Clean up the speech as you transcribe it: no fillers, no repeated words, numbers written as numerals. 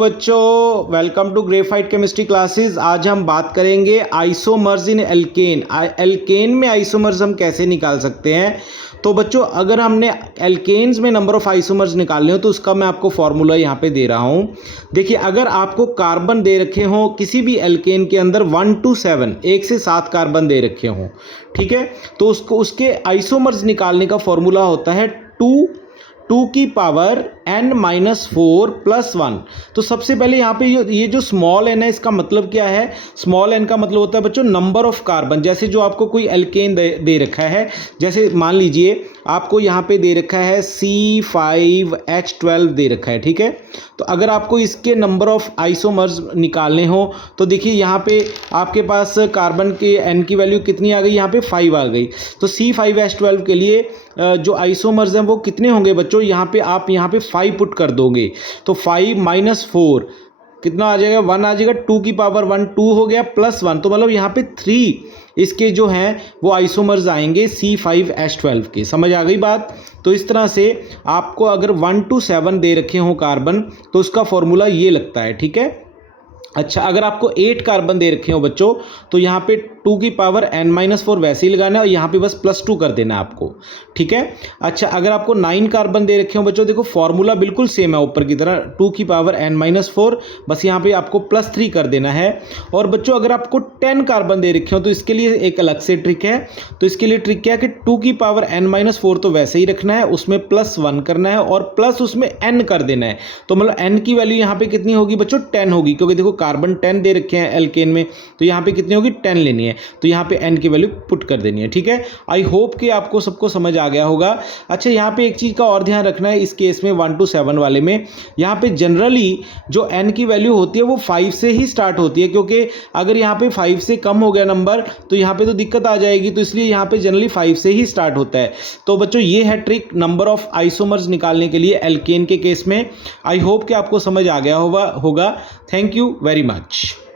बच्चों welcome to Graphite chemistry classes. आज हम बात करेंगे आइसोमर्स इन एल्केन। एल्केन में आइसोमर्स हम कैसे निकाल सकते हैं। तो बच्चों अगर हमने एल्केन्स में नंबर ऑफ आइसोमर्स निकालने हो तो उसका मैं आपको फॉर्मूला यहाँ पे दे रहा हूँ। देखिए अगर आपको कार्बन दे रखे हों किसी भी एल्केन के अंदर 1 to 7 1 से 7 कार्बन दे रखे हों, ठीक है, तो उसके आइसोमर्स निकालने का फॉर्मूला होता है 2 की पावर n-4 + 1। तो सबसे पहले यहाँ पे ये जो स्मॉल n है इसका मतलब क्या है। स्मॉल n का मतलब होता है बच्चों नंबर ऑफ कार्बन। जैसे जो आपको कोई एल्केन दे रखा है, जैसे मान लीजिए आपको यहाँ पे दे रखा है C5H12 दे रखा है, ठीक है। तो अगर आपको इसके नंबर ऑफ आइसोमर्स निकालने हो तो देखिए यहाँ पे आपके पास कार्बन के n की वैल्यू कितनी आ गई, यहाँ पे 5 आ गई। तो C5H12 के लिए जो आइसोमर्स हैं वो कितने होंगे बच्चों, यहाँ पे आप यहाँ पे 5 पुट कर दोगे तो 5 - 4 कितना आ जाएगा, 1 आ जाएगा। 2 की पावर 1 2 हो गया +1, तो मतलब यहाँ पे 3 इसके जो हैं वो आइसोमर्स आएंगे C5H12 के। समझ आ गई बात। तो इस तरह से आपको अगर 1 to 7 दे रखे हों कार्बन तो उसका फॉर्मूला ये लगता है, ठीक है। अच्छा अगर आपको 8 कार्बन दे रखे हो बच्चों तो यहाँ पे 2 की पावर n-4 वैसे ही लगाना है और यहाँ पे बस +2 कर देना है आपको, ठीक है। अच्छा अगर आपको 9 कार्बन दे रखे हो बच्चों, देखो फॉर्मूला बिल्कुल सेम है ऊपर की तरह, 2 की पावर n-4 बस यहाँ पे आपको +3 कर देना है। और बच्चों अगर आपको 10 कार्बन दे रखे हो तो इसके लिए एक अलग से ट्रिक है। तो इसके लिए ट्रिक क्या है कि 2 की पावर n-4 तो वैसे ही रखना है, उसमें +1 करना है और प्लस उसमें n कर देना है। तो मतलब n की वैल्यू यहाँ पे कितनी होगी बच्चों, 10 होगी, क्योंकि देखो कार्बन 10 दे रखे हैं एल्केन में, तो यहाँ पे कितनी होगी, 10 लेनी है। तो यहाँ पे n की वैल्यू पुट कर देनी है, ठीक है। आई होप कि आपको सबको समझ आ गया होगा। अच्छा यहाँ पे एक चीज़ का और ध्यान रखना है इस केस में 1 to 7 वाले में, यहाँ पे जनरली जो n की वैल्यू होती है वो 5 से ही स्टार्ट होती है, क्योंकि अगर यहाँ पे 5 से कम हो गया नंबर तो यहाँ पे तो दिक्कत आ जाएगी। तो इसलिए यहाँ पे जनरली 5 से ही स्टार्ट होता है। तो बच्चों ये है ट्रिक नंबर ऑफ आइसोमर्स निकालने के लिए एल्केन के केस में। आई होप कि आपको समझ आ गया होगा। Thank you very much.